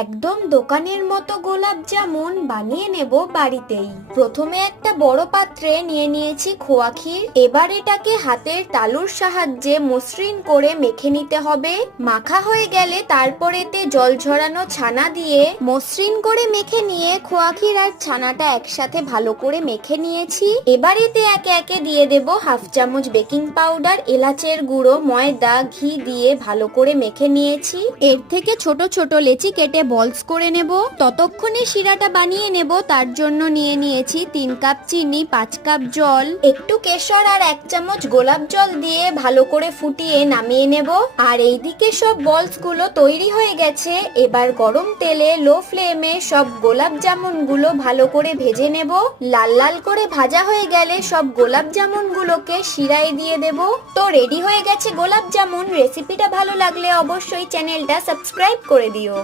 একদম দোকানের মতো গোলাপ জামুন বানিয়ে নেব বাড়িতেই। প্রথমে একটা বড় পাত্রে নিয়ে নিয়েছি খোয়া ক্ষীর। এবার এটাকে হাতের তালুর সাহায্যে মসৃণ করে মেখে নিতে হবে। মাখা হয়ে গেলে তারপর এতে জল ঝরানো ছানা দিয়ে মসৃণ করে মেখে নিয়ে খোয়া ক্ষীর আর ছানাটা একসাথে ভালো করে মেখে নিয়েছি। এবার এতে একে একে দিয়ে দেব হাফ চামচ বেকিং পাউডার, এলাচের গুঁড়ো, ময়দা, ঘি দিয়ে ভালো করে মেখে নিয়েছি। এর থেকে ছোট ছোট লেচি কেটে বলস করে নেব। ততক্ষণে শিরাটা বানিয়ে নেব। তার জন্য নিয়ে নিয়েছি 3 কাপ চিনি, 5 কাপ জল, একটু কেশর আর 1 চামচ গোলাপ জল দিয়ে ভালো করে ফুটিয়ে নামিয়ে নেব। আর এইদিকে সব বলস গুলো তৈরি হয়ে গেছে। এবার গরম তেলে লো ফ্লেমে সব গোলাপ জামুন গুলো ভালো করে ভেজে নেব। লাল লাল করে ভাজা হয়ে গেলে সব গোলাপ জামুন গুলোকে শিরায় দিয়ে দেব। তো রেডি হয়ে গেছে গোলাপ জামুন। রেসিপিটা ভালো লাগলে অবশ্যই চ্যানেলটা সাবস্ক্রাইব করে দিও।